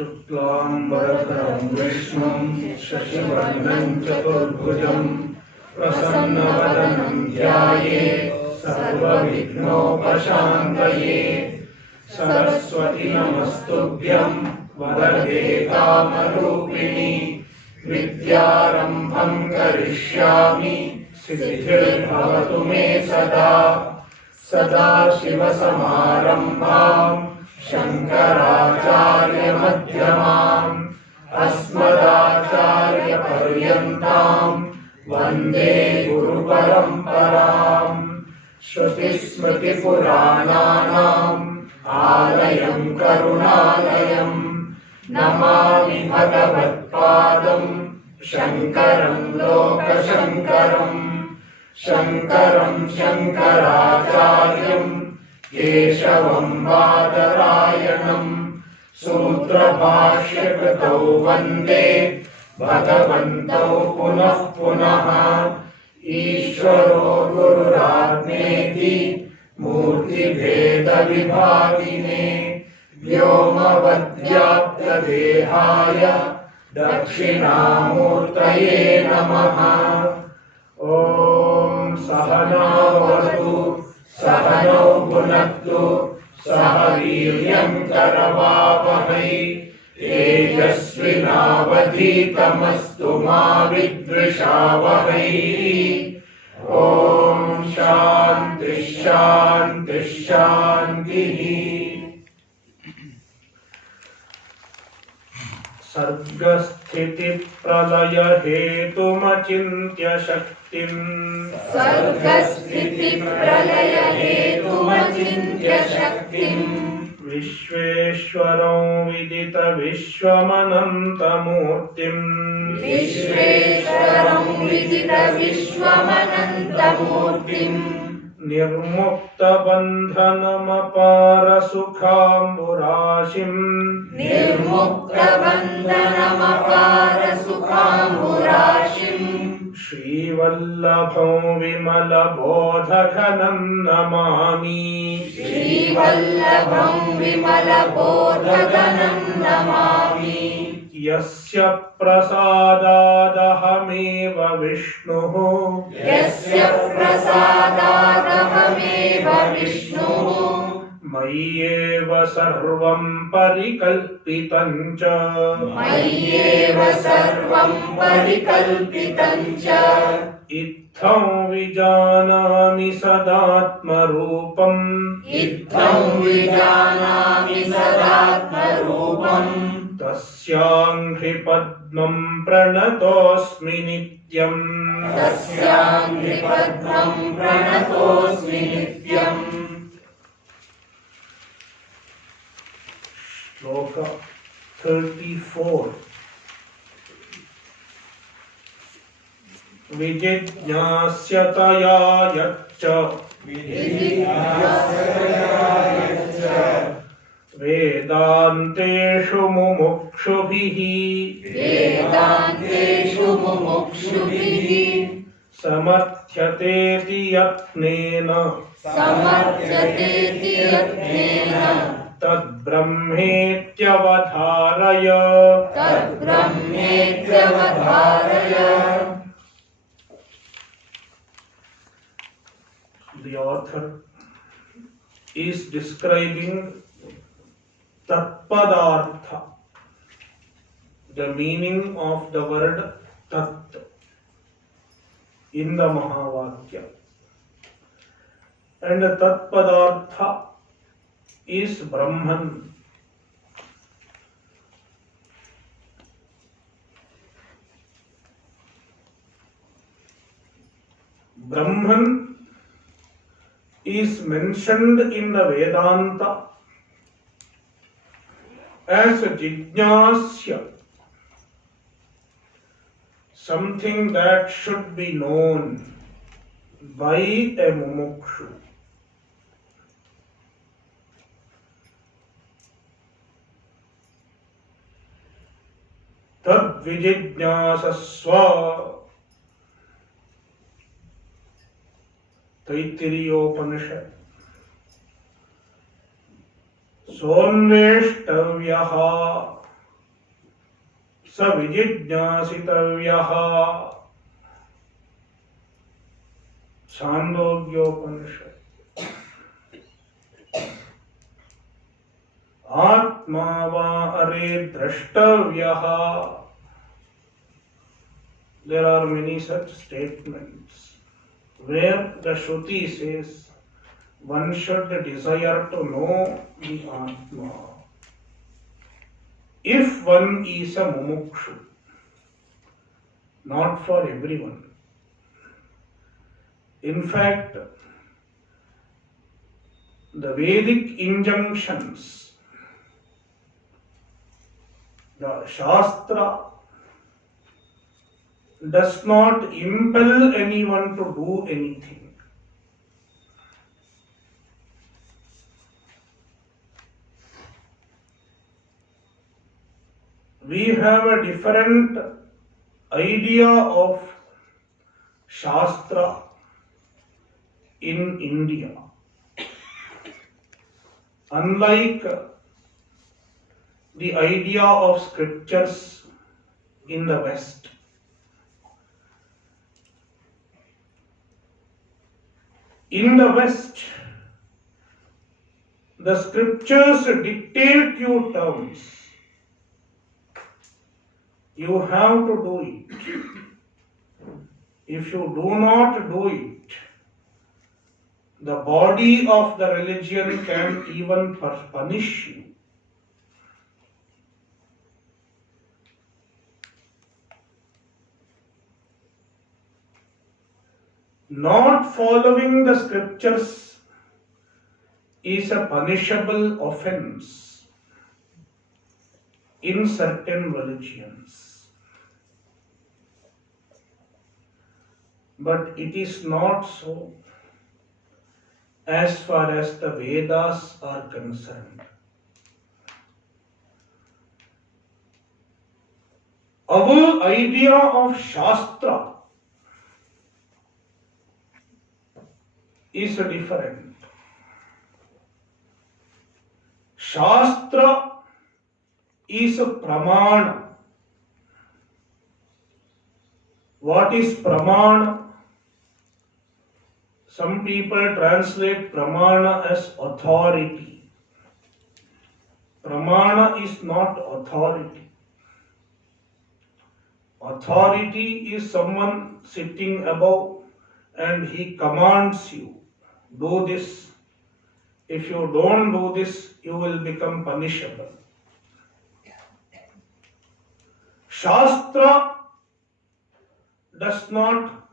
शुक्लांबरधरं विष्णुं शशिवर्णं चतुर्भुजं प्रसन्नवदनं ध्यायेत् सर्वविघ्नोपशान्तये। सरस्वती नमस्तुभ्यं वरदे कामरूपिणि विद्यारम्भं करिष्यामि सिद्धिर्भवतु मे सदा। सदाशिवसमारम्भां शङ्कराचार्यमध्यमाम् अस्मदाचार्यपर्यन्तां वन्दे गुरुपरम्पराम्। श्रुतिस्मृतिपुराणानाम् आलयं करुणालयं नमामि भगवत्पादं शङ्करं लोकशङ्करम्। शङ्करं शङ्कराचार्यं केशवं बादरायणं सूत्रभाष्यकृतौ वन्दे भगवन्तौ पुनः पुनः। ईश्वरो गुरुरात्मेति मूर्तिभेदविभागिने व्योमवद्व्याप्तदेहाय दक्षिणामूर्तये नमः। ॐ सहनावतु सहनौ भुनक्तु सह वीर्यं करवावहै तेजस्विनावधीतमस्तु मा विद्विषावहै। ॐ शान्ति शान्ति शान्तिः। सर्गस्थितिप्रलय हेतुमचिन्त्य शक्तिं सर्गस्थितिप्रलय हेतुमचिन्त्य शक्तिं विश्वेश्वरं विदित विश्वमनन्तमूर्तिम् विश्वेश्वरं विदित विश्वमनन्तमूर्तिम् निर्मुक्तबन्धनमपारसुखाम्बुराशिम् निर्मुक्तबन्धनमपारसुखाम्बुराशिम् श्रीवल्लभं विमलबोधघनं नमामि श्रीवल्लभं विमलबोधघनं नमामि। यस्य प्रसादादहमेव विष्णुः यस्य प्रसादादहमेव विष्णुः मय्येव सर्वं परिकल्पितं च मय्येव सर्वं परिकल्पितं च इत्थं विजानामि सदात्मरूपम् इत्थं विजानामि सदात्मरूपम् तस्याङ्घ्रिपद्मं प्रणतोऽस्मि नित्यम् तस्याङ्घ्रिपद्मं प्रणतोऽस्मि नित्यम्। श्लोक 34 विजिज्ञास्यतया यच्च वेदान्तेषु मुमुक्षुभिः वेदान्तेषु मुमुक्षुभिः समर्थ्यतेति यत्नेन समर्थ्यतेति यत्नेन तद्ब्रह्मेत्यवधारय तद्ब्रह्मेत्यवधारय। The author is describing Tatpadartha, the meaning of the word Tat in the Mahavakya. And the Tatpadartha is Brahman. Brahman is mentioned in the Vedanta as Jijñāsya, something that should be known by a mumukshu. Tad vijijñāsasva, Taittiriyopanishad. Sonveshtavyah, sa vijijñāsitavyaha. Chandogyopanishad. Atma va are drashtavyaha. There are many such statements where the Shruti says one should desire to know the Atma. If one is a mumukshu, not for everyone. In fact, the Vedic injunctions, the Shastra does not impel anyone to do anything. We have a different idea of Shastra in India. Unlike the idea of scriptures in the West. In the West, the scriptures dictate you terms. You have to do it. If you do not do it, the body of the religion can even punish you. Not following the scriptures is a punishable offense in certain religions. But it is not so as far as the Vedas are concerned. Our idea of Shastra is different. Shastra is a pramana. What is pramana? Some people translate pramana as authority. Pramana is not authority. Authority is someone sitting above and he commands you, do this. If you don't do this, you will become punishable. Shastra does not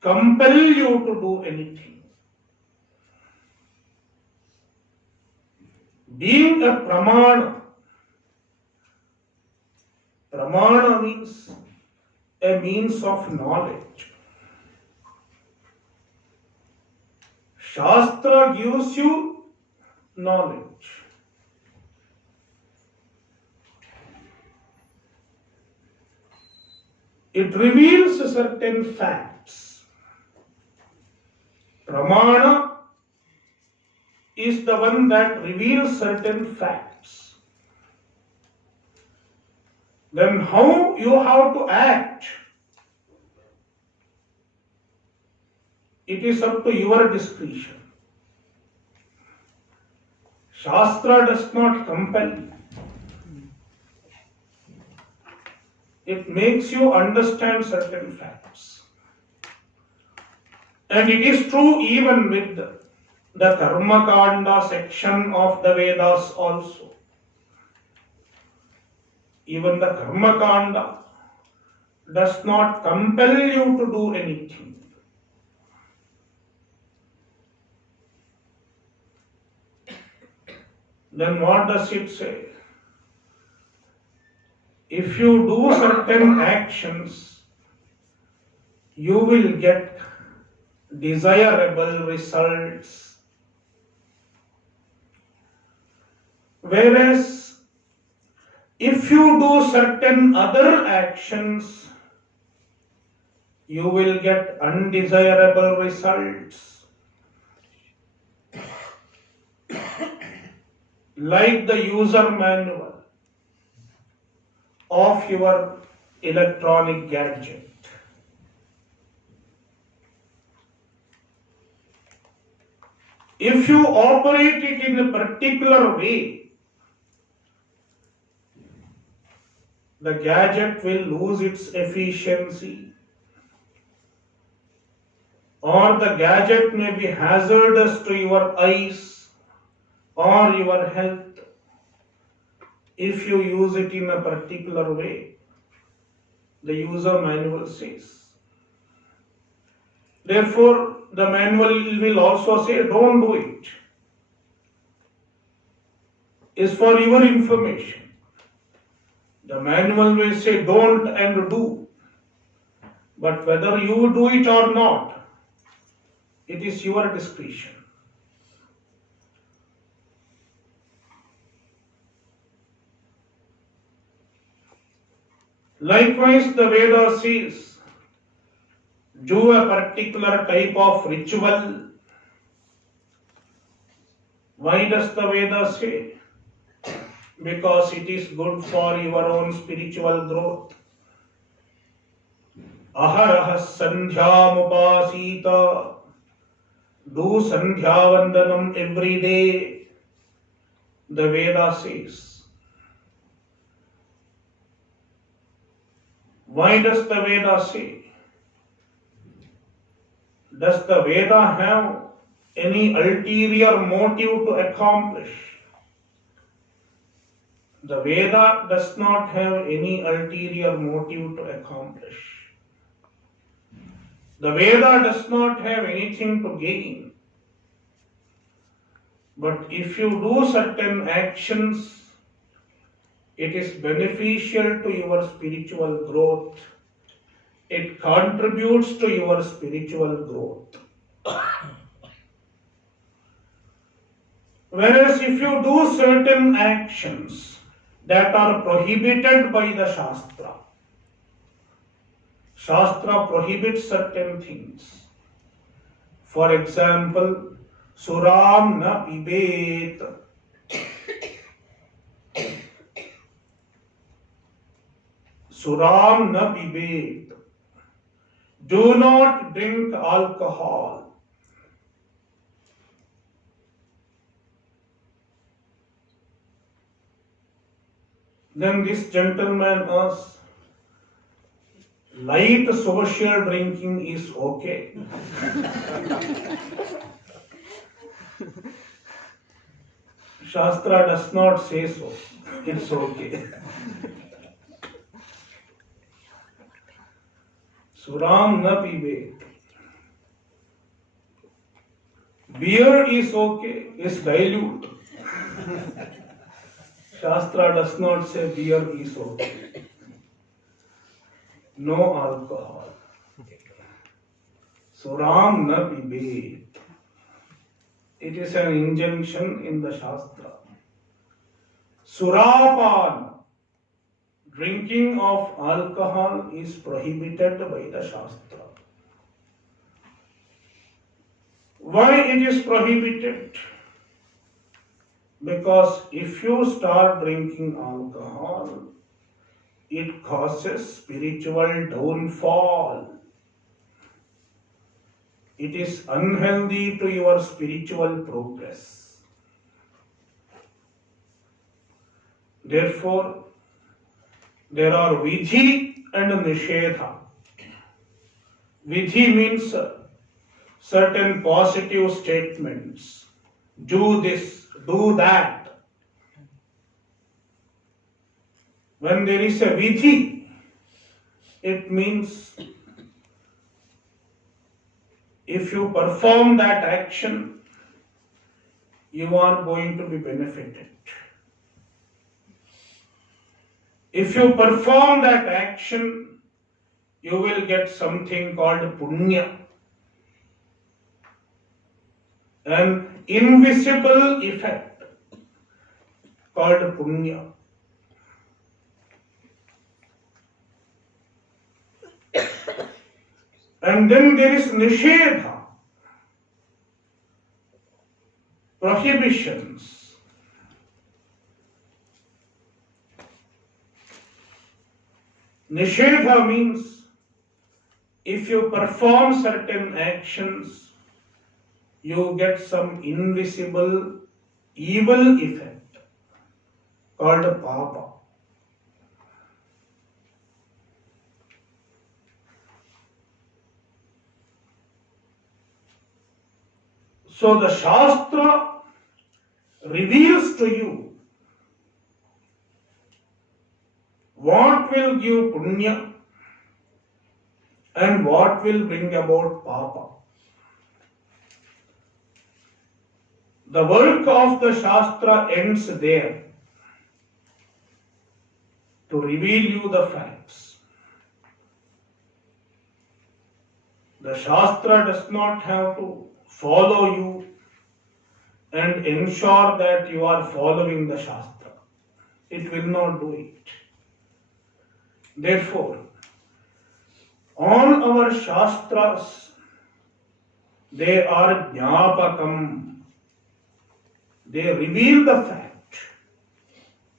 compel you to do anything. Being a pramana, pramana means a means of knowledge. Shastra gives you knowledge. It reveals certain facts. Pramana is the one that reveals certain facts. Then how you have to act? It is up to your discretion. Shastra does not compel. It makes you understand certain facts. And it is true even with the Karma Kanda section of the Vedas also. Even the Karma Kanda does not compel you to do anything. Then what does it say? If you do certain actions, you will get desirable results. Whereas, if you do certain other actions, you will get undesirable results. Like the user manual. of your electronic gadget. If you operate it in a particular way, the gadget will lose its efficiency, or the gadget may be hazardous to your eyes or your health if you use it in a particular way. The user manual says. Therefore, the manual will also say, don't do it. It's for your information. The manual will say, don't and do. But whether you do it or not, it is your discretion. Likewise, the Veda says, do a particular type of ritual. Why does the Veda say? Because it is good for your own spiritual growth. Aharaha sandhyam upasita. Do sandhya vandanam every day. The Veda says. Why does the Veda say? Does the Veda have any ulterior motive to accomplish? The Veda does not have any ulterior motive to accomplish. The Veda does not have anything to gain. But if you do certain actions, it is beneficial to your spiritual growth. It contributes to your spiritual growth. Whereas if you do certain actions that are prohibited by the Shastra, Shastra prohibits certain things. For example, Suram na pibet. Suram na pibet. Do not drink alcohol. Then this gentleman asks, light social drinking is okay. Shastra does not say so. It's okay. Suram na pibe. Beer is okay, is dilute. Shastra does not say beer is okay. No alcohol. Suram na pibe. It is an injunction in the Shastra. Surapan. Drinking of alcohol is prohibited by the Shastra. Why it is prohibited? Because if you start drinking alcohol, it causes spiritual downfall. It is unhealthy to your spiritual progress. Therefore, there are vidhi and nishedha. Vidhi means certain positive statements. Do this, do that. When there is a vidhi, it means if you perform that action, you are going to be benefited. If you perform that action, you will get something called punya, an invisible effect called punya. And then there is nishedha, prohibitions. Nishedha means if you perform certain actions, you get some invisible evil effect called papa. So the Shastra reveals to you what will give punya and what will bring about papa. The work of the Shastra ends there to reveal you the facts. The Shastra does not have to follow you and ensure that you are following the Shastra. It will not do it. Therefore, all our Shastras, they are jnapakam. They reveal the fact.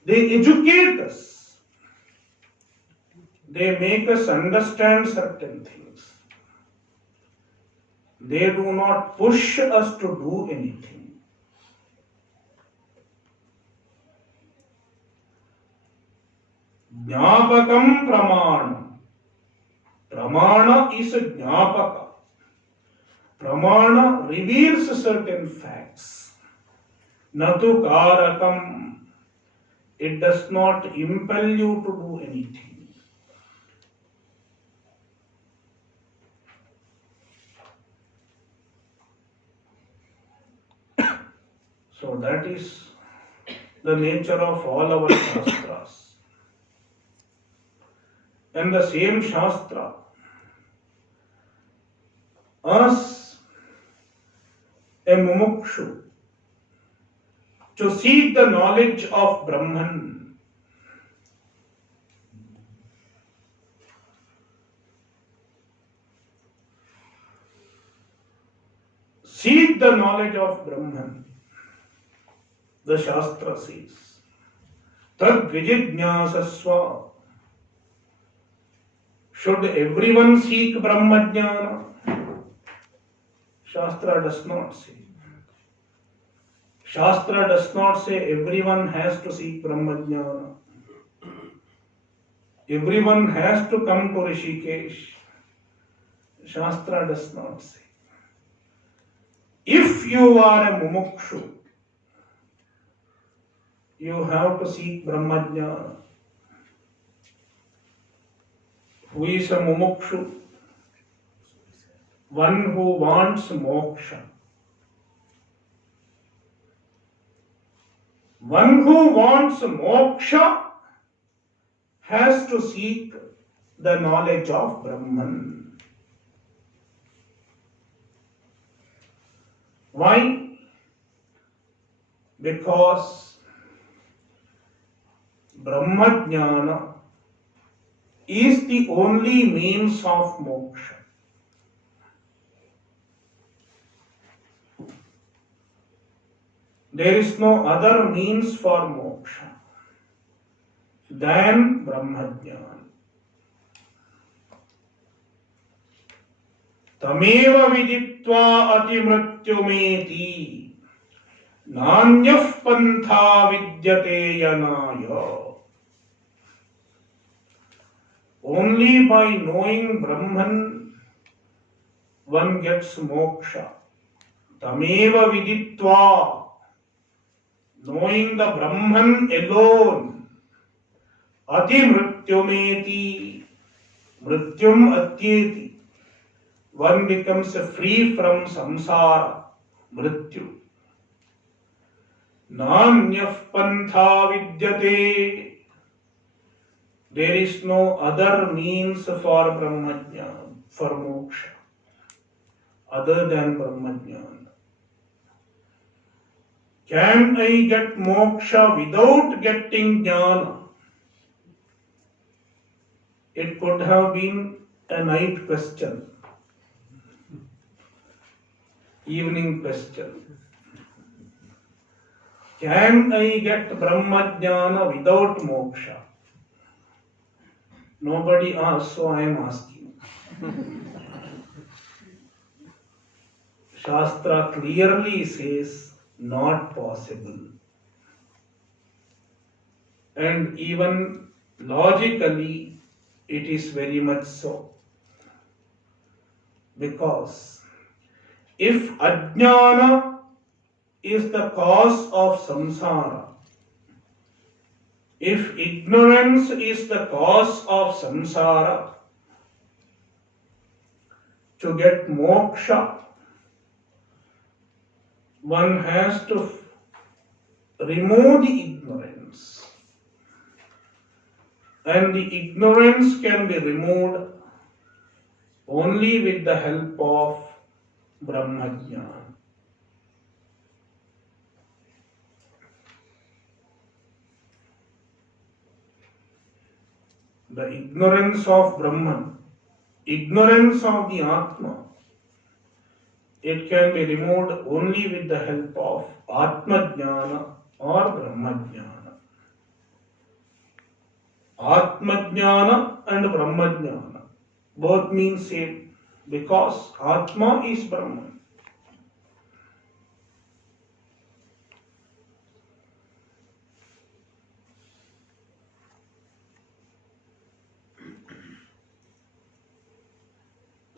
They educate us. They make us understand certain things. They do not push us to do anything. Jnapakam pramana. Pramana is a jnapaka. Pramana reveals certain facts. Natu karakam. It does not impel you to do anything. So that is the nature of all our Shastras. And the same Shastra, us, a mumukshu, to seek the knowledge of Brahman. Seek the knowledge of Brahman. The Shastra says, Tad vijijñāsasva. Should everyone seek Brahmajnana? Shastra does not say. Shastra does not say everyone has to seek Brahmajnana. Everyone has to come to Rishikesh. Shastra does not say. If you are a mumukshu, you have to seek Brahmajnana. Who is a mumukshu? One who wants moksha. One who wants moksha has to seek the knowledge of Brahman. Why? Because Brahmajnana is the only means of moksha. There is no other means for moksha than Brahmajnana. Tameva viditva atimrityumeti nanyah pantha vidyate yanaya. Only by knowing Brahman one gets moksha. Tameva viditva. Knowing the Brahman alone. Ati mrityumeti. Mrityum atyeti. One becomes free from samsara. Mrityu. Nanyah pantha vidyate. There is no other means for Brahmajnana, for moksha, other than Brahmajnana. Can I get moksha without getting jnana? It could have been a night question, evening question. Can I get Brahmajnana without moksha? Nobody asked, so I am asking. Shastra clearly says not possible. And even logically, it is very much so. Because if ajnana is the cause of samsara, if ignorance is the cause of samsara, to get moksha, one has to remove the ignorance. And the ignorance can be removed only with the help of Brahmajnana. The ignorance of Brahman, ignorance of the Atma, it can be removed only with the help of Atmajnana or Brahmajnana. Atmajnana and Brahmajnana both mean same because Atma is Brahman.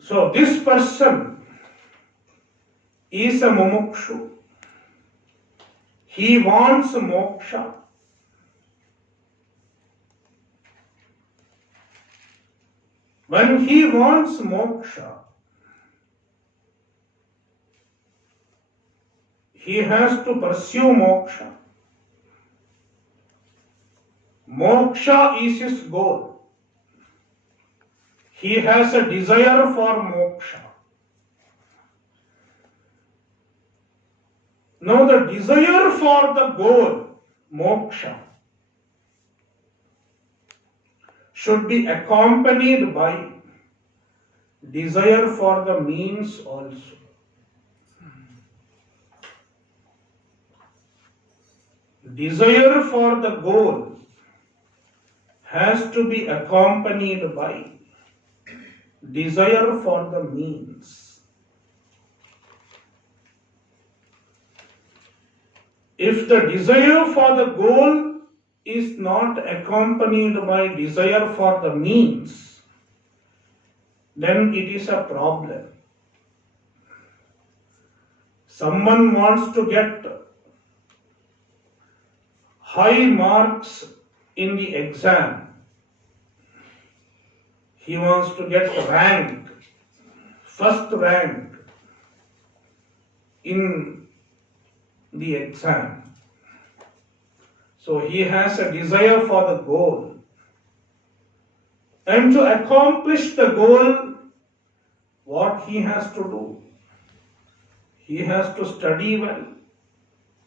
So this person is a mumukshu. He wants moksha. When he wants moksha, he has to pursue moksha. Moksha is his goal. He has a desire for moksha. Now the desire for the goal, moksha, should be accompanied by desire for the means also. Desire for the goal has to be accompanied by desire for the means. If the desire for the goal is not accompanied by desire for the means, then it is a problem. Someone wants to get high marks in the exam. He wants to get rank, first rank in the exam. So he has a desire for the goal. And to accomplish the goal, what he has to do? He has to study well.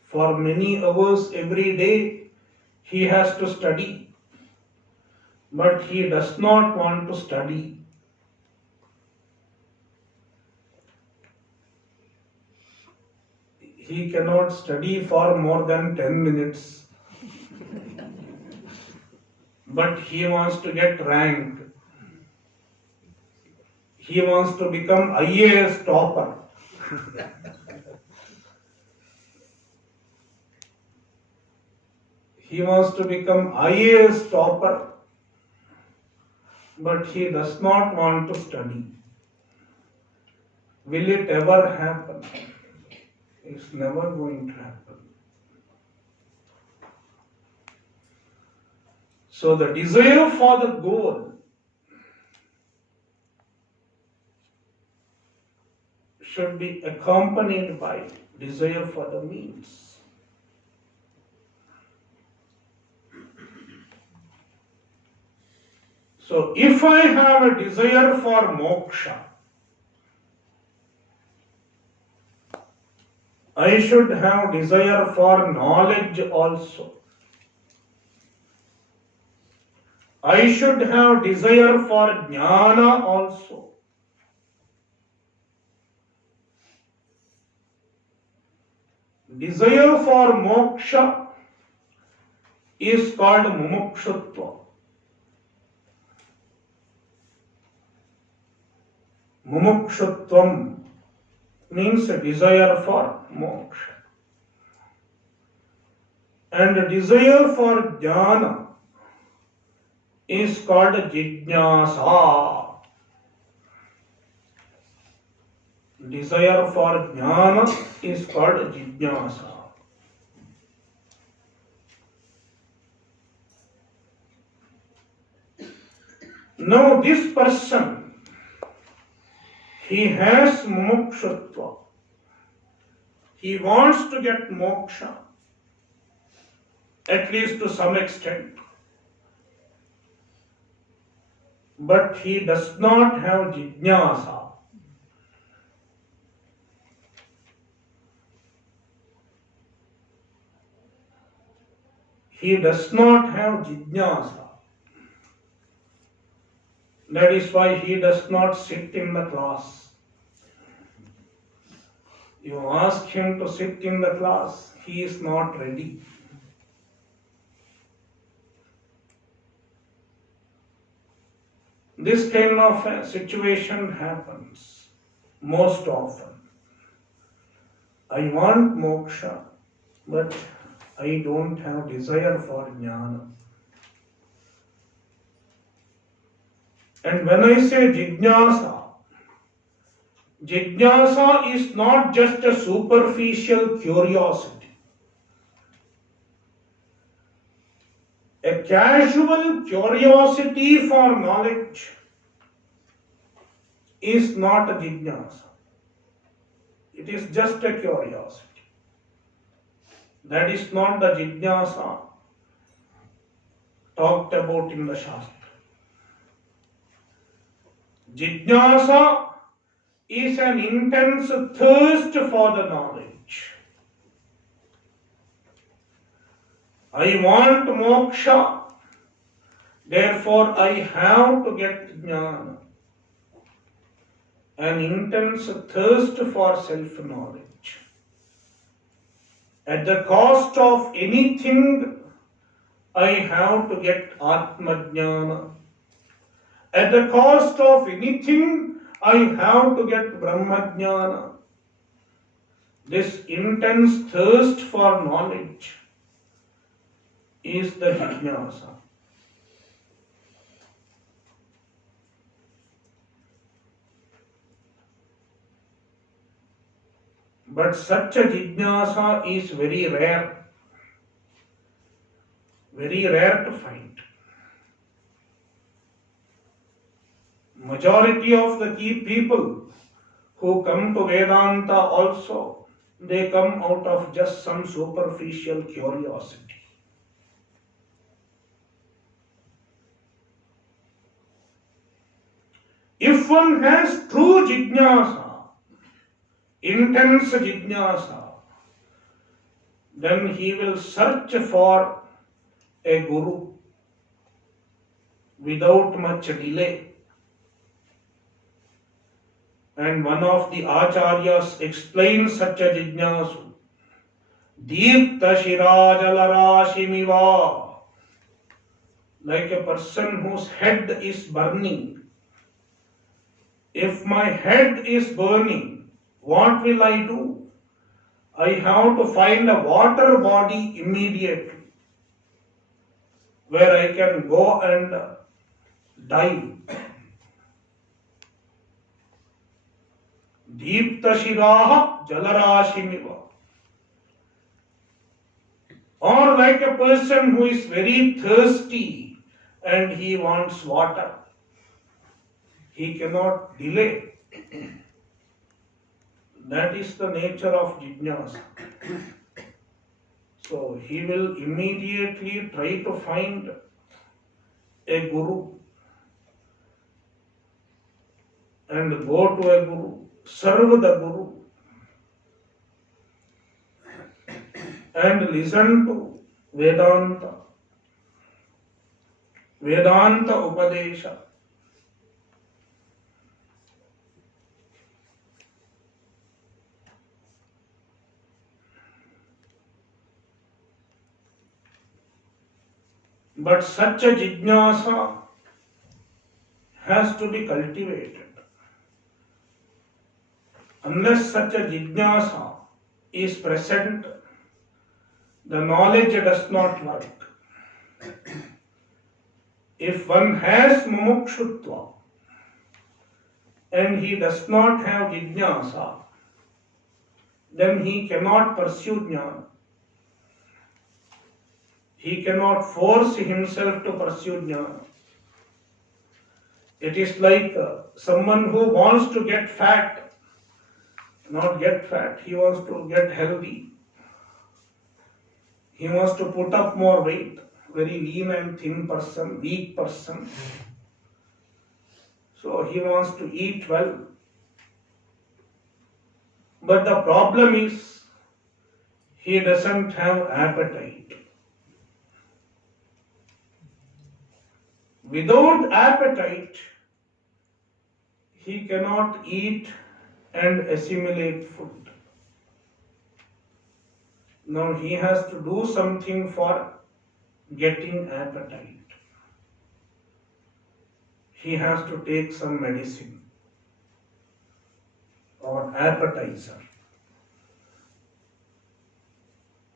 For many hours every day, he has to study. But he does not want to study. He cannot study for more than 10 minutes. But he wants to get rank. He wants to become IAS topper. He wants to become IAS topper, but he does not want to study. Will it ever happen? It's never going to happen. So the desire for the goal should be accompanied by desire for the means. So if I have a desire for moksha, I should have desire for knowledge also. I should have desire for jnana also. Desire for moksha is called mumukshutva. Mumukshutvam means a desire for moksha. And a desire for jnana is called jijnasa. Desire for jnana is called jijnasa. Now this person, he has mumukshutva. He wants to get moksha, at least to some extent. But he does not have jijnasa. He does not have jijnasa. That is why he does not sit in the class. You ask him to sit in the class, he is not ready. This kind of a situation happens most often. I want moksha, but I don't have desire for jnana. And when I say jijnasa, jijnasa is not just a superficial curiosity. A casual curiosity for knowledge is not a jijnasa. It is just a curiosity. That is not the jijnasa talked about in the Shastra. Jijnasa is an intense thirst for the knowledge. I want moksha, therefore I have to get jnana. An intense thirst for self-knowledge. At the cost of anything, I have to get atma-jnana. At the cost of anything, I have to get Brahma-jnana. This intense thirst for knowledge is the jijnasa. But such a jijnasa is very rare to find. Majority of the key people who come to Vedanta also, they come out of just some superficial curiosity. If one has true jijnasa, intense jijnasa, then he will search for a guru without much delay. And one of the acharyas explains such a jijnasu. Deepta shirajalarashimiva. Like a person whose head is burning. If my head is burning, what will I do? I have to find a water body immediately where I can go and dive. Deepta shiraha jalarashimiva. Or like a person who is very thirsty and he wants water. He cannot delay. That is the nature of jijnasa. So he will immediately try to find a guru and go to a guru, serve the guru and listen to Vedanta Upadesha. But such a jijnasa has to be cultivated. Unless such a jnana is present, the knowledge does not work. If one has mumukshutva and he does not have jnana, then he cannot pursue jnana. He cannot force himself to pursue jnana. It is like someone who wants to get fat, not get fat, he wants to get healthy. He wants to put up more weight, very lean and thin person, weak person. So he wants to eat well. But the problem is, he doesn't have appetite. Without appetite, he cannot eat and assimilate food. Now he has to do something for getting appetite. He has to take some medicine or appetizer.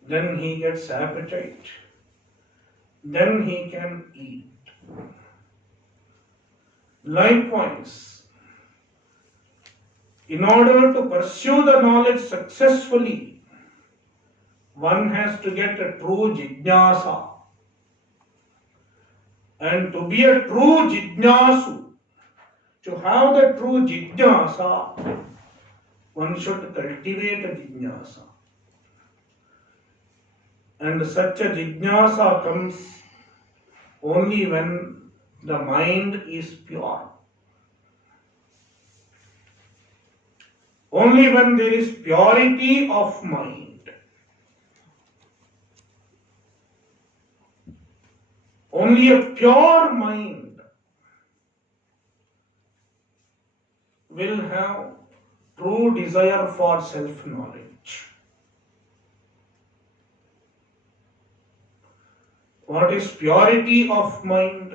Then he gets appetite. Then he can eat. Likewise, in order to pursue the knowledge successfully, one has to get a true jnana. And to be a true jnanasu, to have the true jnana, one should cultivate a jnana. And such a jnana comes only when the mind is pure. Only when there is purity of mind. Only a pure mind will have true desire for self-knowledge. What is purity of mind?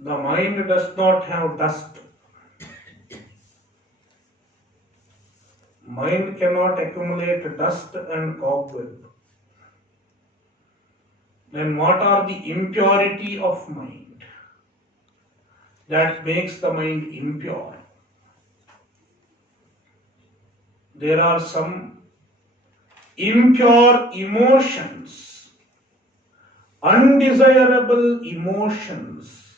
The mind does not have dust. Mind cannot accumulate dust and cobweb. Then what are the impurity of mind that makes the mind impure? There are some impure emotions, undesirable emotions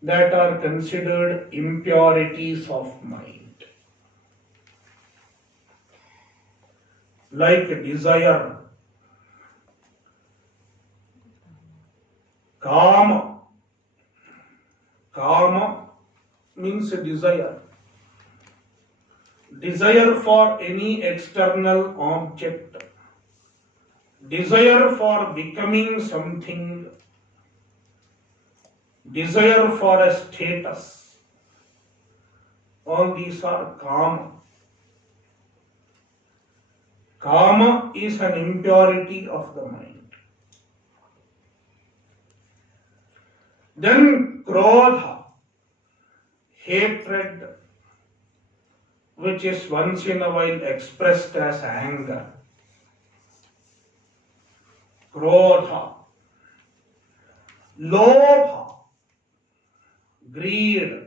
that are considered impurities of mind. Like desire, kama. Kama means desire. Desire for any external object. Desire for becoming something. Desire for a status. All these are kama. Kama is an impurity of the mind. Then krodha, hatred, which is once in a while expressed as anger. Krodha, lobha, greed.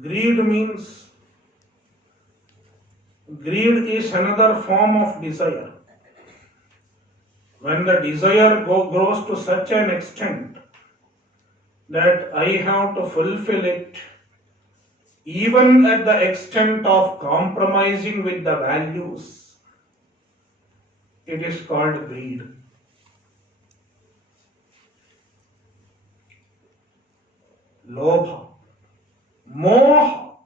Greed means, greed is another form of desire. When the desire grows to such an extent that I have to fulfill it, even at the extent of compromising with the values, it is called greed. Lobha. Moha.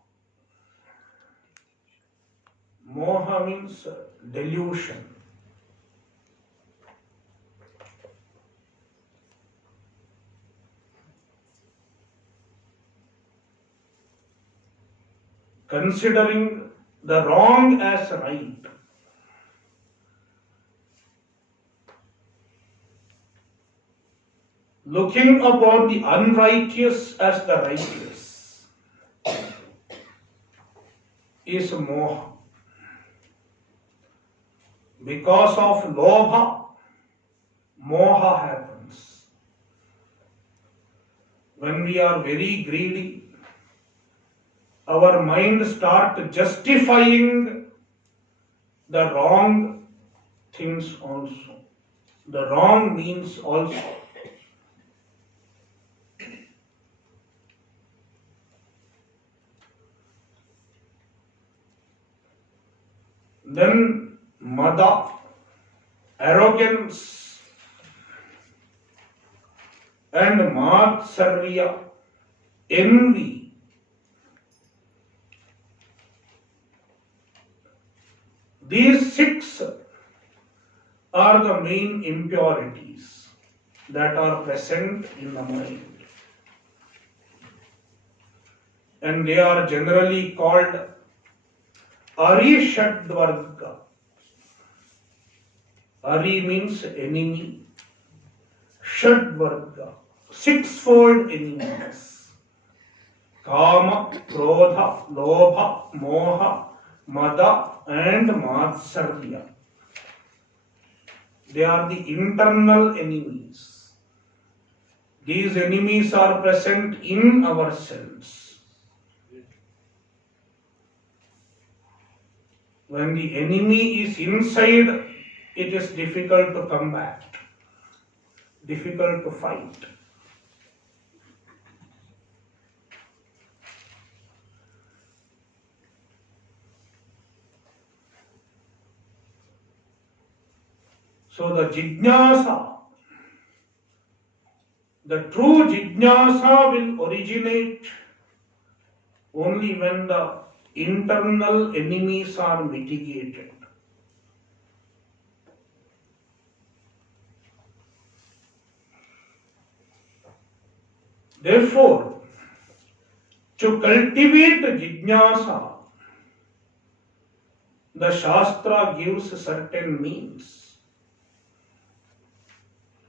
Moha means delusion. Considering the wrong as right. looking upon the unrighteous as the righteous is moha. Because of lobha, moha happens. When we are very greedy, our mind starts justifying the wrong things also. The wrong means also. Then mada, arrogance, and matsarya, envy. These six are the main impurities that are present in the mind. And they are generally called Arishadvarga. Ari means enemy. Shadvarga, sixfold enemies. Kama, Krodha, Lobha, Moha, Mada, and Matsarya. They are the internal enemies. These enemies are present in ourselves. When the enemy is inside, it is difficult to combat, difficult to fight. So the jijnasa, the true jijnasa will originate only when the internal enemies are mitigated. Therefore, to cultivate jijnasa, the Shastra gives certain means.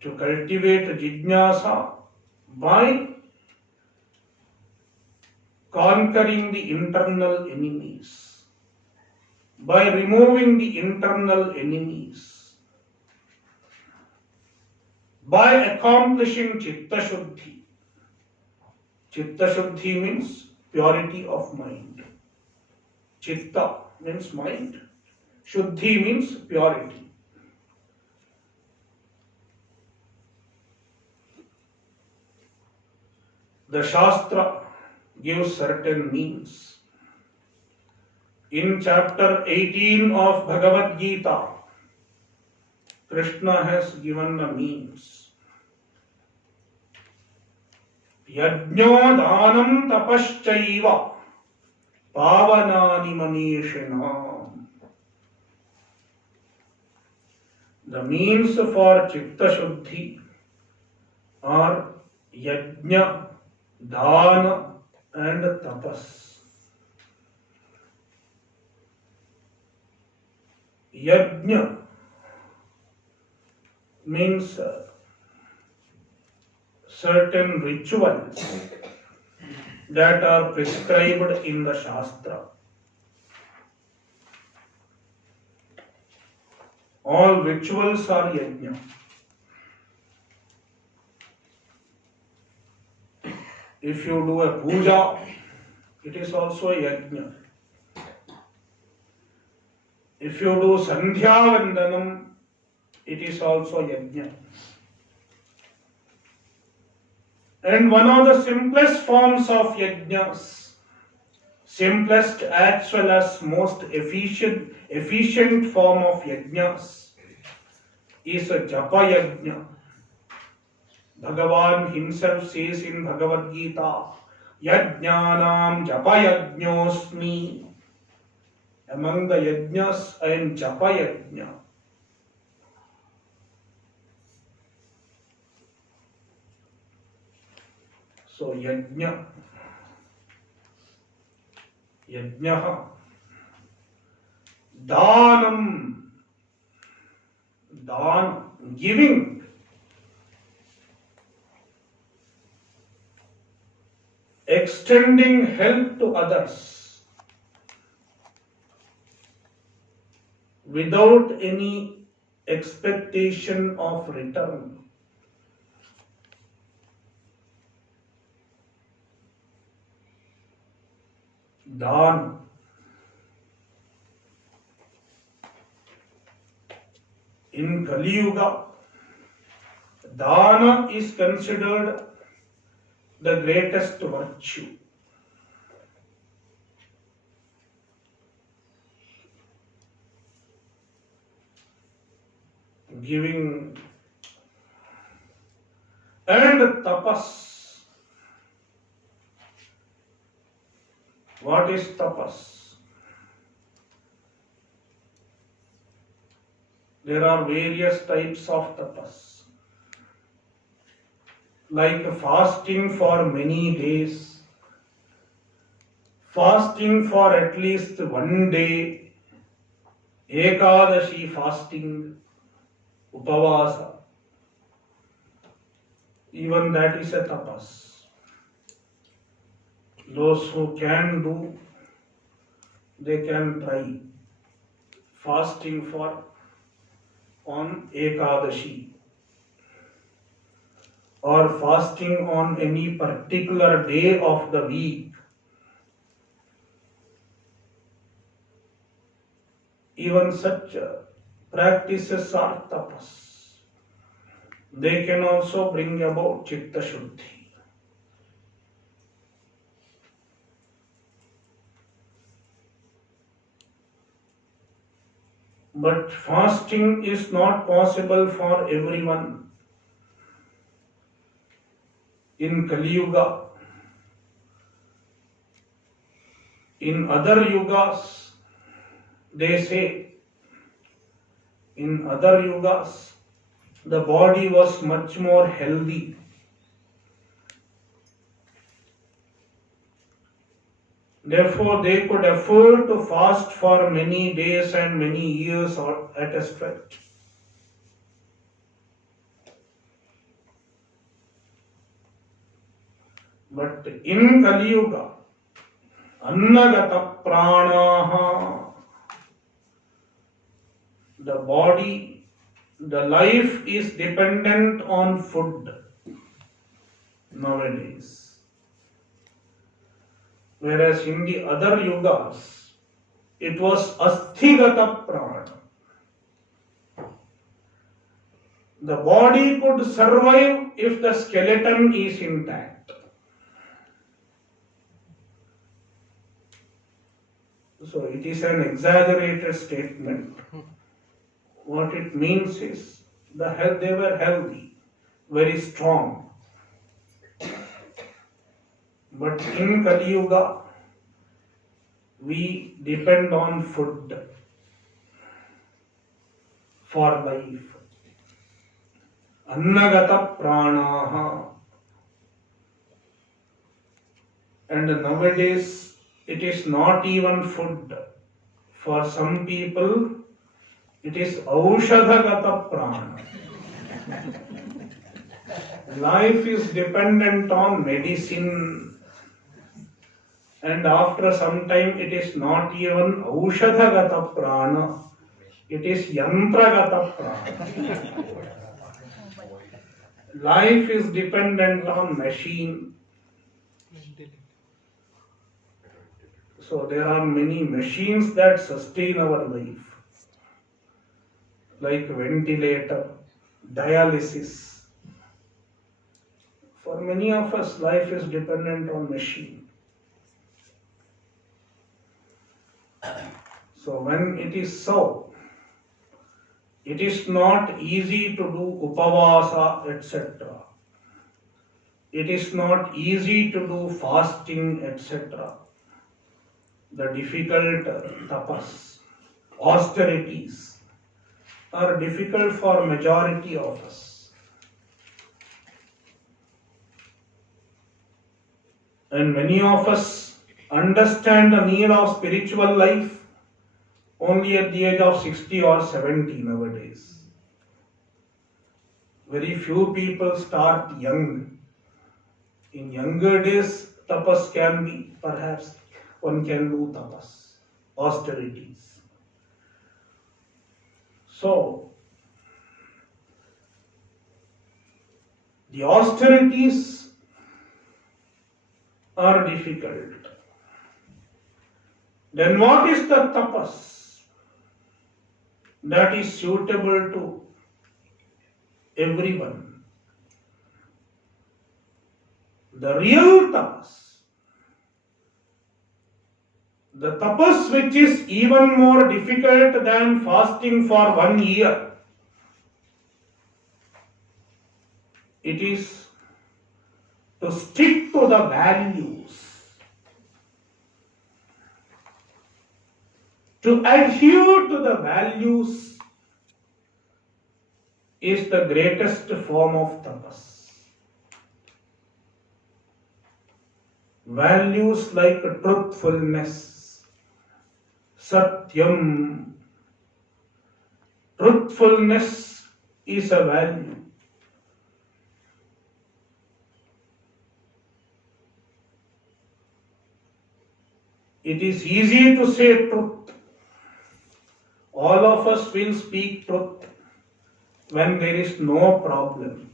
To cultivate jijnasa by conquering the internal enemies, by removing the internal enemies, by accomplishing chitta shuddhi. Chitta shuddhi means purity of mind. Chitta means mind. Shuddhi means purity. The Shastra gives certain means. In chapter 18 of Bhagavad Gita, Krishna has given the means. Yajna dhanam tapaschaiva pavanani manishinam. The means for chitta shuddhi are yajna, dhana, and tapas. Yajna means certain rituals that are prescribed in the Shastra. All rituals are yajna. If you do a puja, it is also a yajna. If you do sandhya vandanam, it is also yajna. And one of the simplest forms of yajnas, simplest as well as most efficient form of yajnas is a japa yajna. Bhagavan himself says in Bhagavad Gita, Yajnanam japa yajñosmi. Among the yajnas I am japa yajna. So yajna, yajnaha, dhanam, dhan, giving. extending help to others without any expectation of return. Dana. In Kali Yuga, Dana is considered the greatest virtue. Giving and tapas. What is tapas? There are various types of tapas, like fasting for many days, fasting for at least one day, Ekadashi fasting, Upavasa. Even that is a tapas. Those who can do, they can try fasting for on Ekadashi or fasting on any particular day of the week. Even such practices are tapas. They can also bring about chitta shuddhi. But fasting is not possible for everyone. In Kali Yuga, in other yugas, they say, in other yugas, the body was much more healthy. Therefore, they could afford to fast for many days and many years at a stretch. But in Kali Yuga, annagata pranaha, the body, the life is dependent on food nowadays. Whereas in the other yugas, it was asthigata prana. The body could survive if the skeleton is intact. So it is an exaggerated statement. What it means is they were healthy, very strong. But in Kali Yuga, we depend on food for life. Annagata pranaha. And nowadays, it is not even food. For some people, it is aushadhagata prana. Life is dependent on medicine. And after some time, it is not even aushadhagata prana. It is yantragata prana. Life is dependent on machine. So there are many machines that sustain our life, like ventilator, dialysis. For many of us, life is dependent on machine. So when it is so, it is not easy to do upavasa, etc. It is not easy to do fasting, etc. The difficult tapas, austerities are difficult for majority of us. And many of us understand the need of spiritual life only at the age of 60 or 70 nowadays. Very few people start young. In younger days, tapas can be, perhaps one can do tapas, austerities. So, the austerities are difficult. Then what is the tapas that is suitable to everyone? The real tapas, the tapas which is even more difficult than fasting for 1 year, it is to stick to the values, to adhere to the values is the greatest form of tapas. Values like truthfulness, satyam. Truthfulness is a value. It is easy to say truth. All of us will speak truth when there is no problem.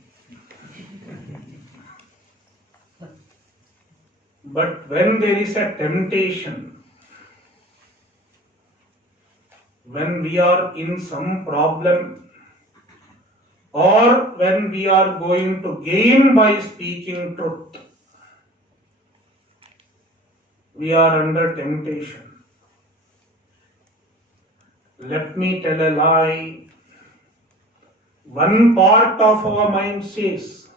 But when there is a temptation, when we are in some problem, or when we are going to gain by speaking truth, we are under temptation. Let me tell a lie. One part of our mind says,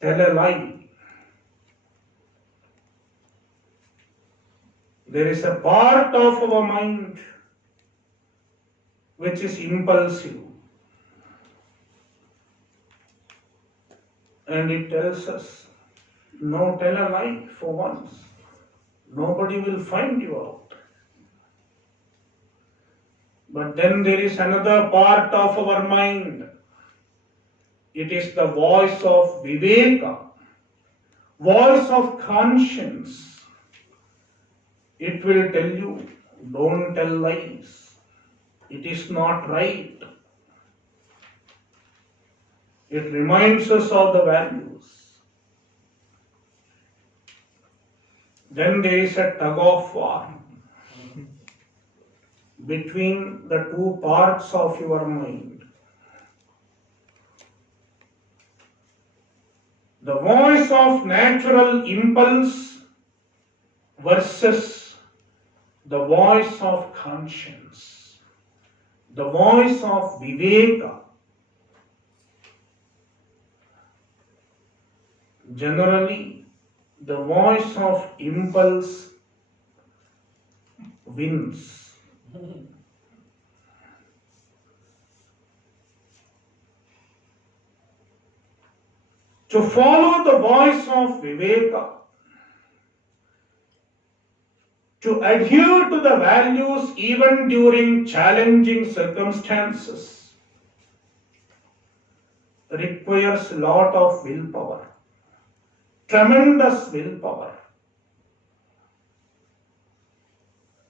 tell a lie. There is a part of our mind which is impulsive, and it tells us, no, tell a lie for once. Nobody will find you out. But then there is another part of our mind. It is the voice of viveka, voice of conscience. It will tell you, don't tell lies. It is not right. It reminds us of the values. Then there is a tug of war between the two parts of your mind. The voice of natural impulse versus the voice of conscience, the voice of viveka. Generally, the voice of impulse wins. To follow the voice of viveka, to adhere to the values even during challenging circumstances requires a lot of willpower, tremendous willpower.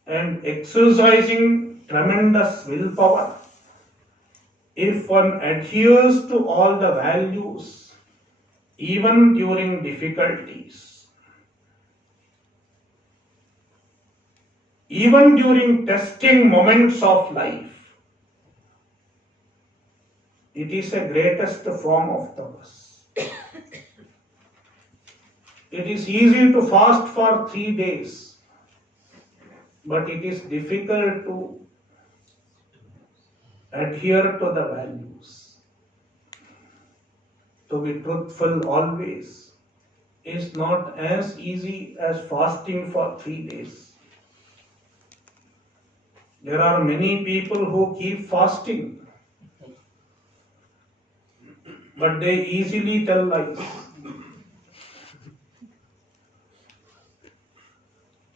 And exercising tremendous willpower, if one adheres to all the values, even during difficulties, even during testing moments of life, it is a greatest form of tapas. It is easy to fast for 3 days, but it is difficult to adhere to the values. To be truthful always is not as easy as fasting for 3 days. There are many people who keep fasting, but they easily tell lies.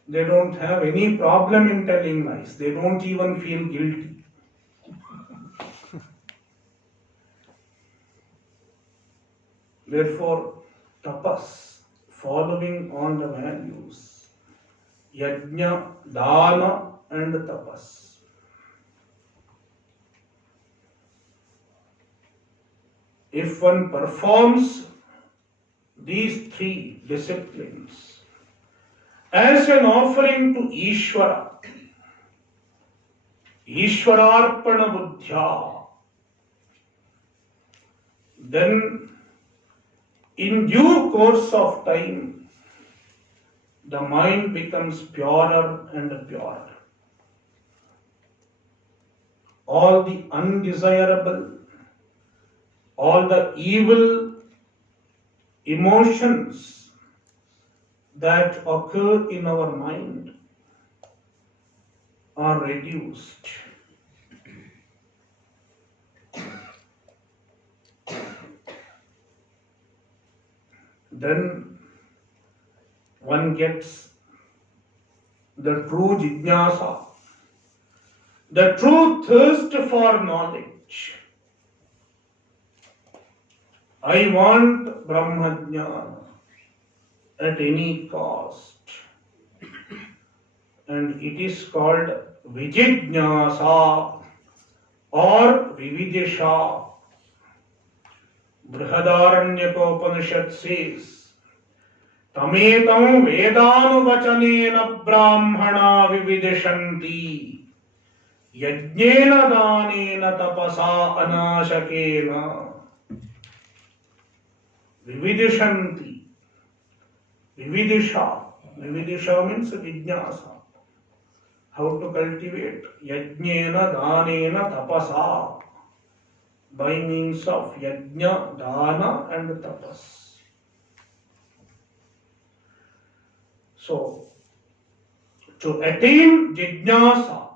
They don't have any problem in telling lies. They don't even feel guilty. Therefore, tapas, following on the values yajna, dana and tapas. If one performs these three disciplines as an offering to Ishvara, Ishvararpana buddhya, then in due course of time, the mind becomes purer and purer. All the undesirable, all the evil emotions that occur in our mind are reduced. Then one gets the true jnana, the true thirst for knowledge. I want Brahmajnana at any cost. And it is called Vijijnasa or Vividisha. Brihadaranyaka says, Tametam Vedanuvachanena Brahmana Vividishanti Yajnena Danena Tapasa Anashakena Vividishanti. Vividisha. Vividisha means Vijnasa. How to cultivate? Yajnena Danena Tapasa. By means of Yajna, Dana and Tapas. So, to attain Jijnasa,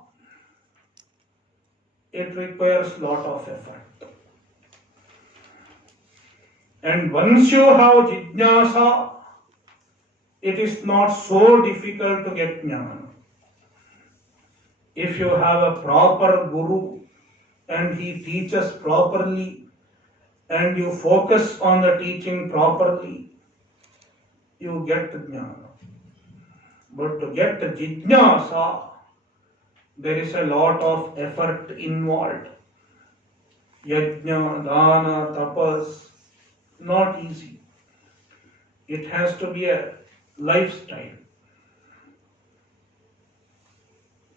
it requires lot of effort. And once you have Jijnasa, it is not so difficult to get Jnana. If you have a proper Guru and he teaches properly and you focus on the teaching properly, you get Jnana. But to get Jijnasa, there is a lot of effort involved. Yajna, Dana, Tapas, not easy. It has to be a lifestyle.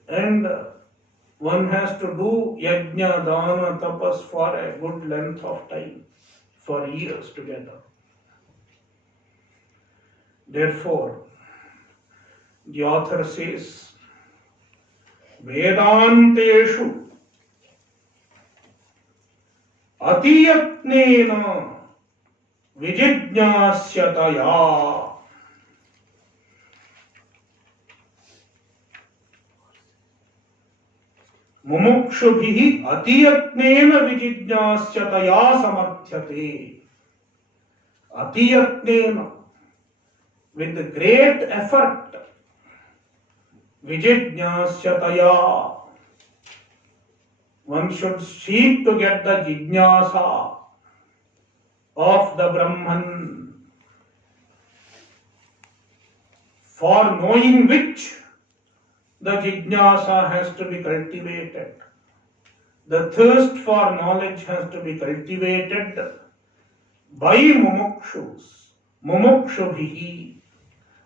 And one has to do Yajna, Dana, Tapas for a good length of time, for years together. Therefore, the author says, Vedanteshu atiyatnena vijijnasyataya mumukshubhihi atiyatnena vijijnasyataya samarthyate. Atiyatnena, with great effort, vijijnasyataya, one should seek to get the jijnasa of the Brahman, for knowing which the jijnasa has to be cultivated. The thirst for knowledge has to be cultivated by mumukshus, mumukshubhihi,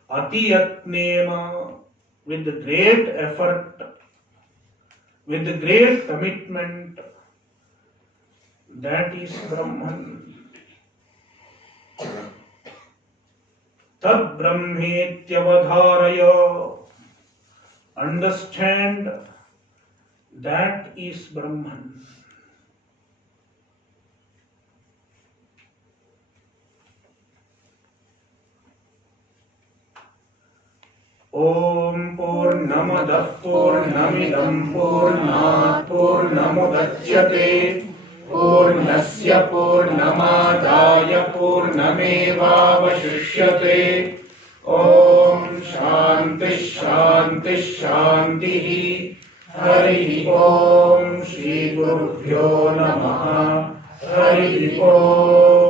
atiyatnena, with great effort, with great commitment. That is Brahman. Tad brahmetyavadharaya. Understand that is Brahman. Om Purnamadah Purnamidam Purnat Purnamudachyate Purnasya Purnamadaya Purnamevavashishyate. Om Shanti Shanti Shanti. Hari Om Shri Gurubhyo Namaha. Hari Om.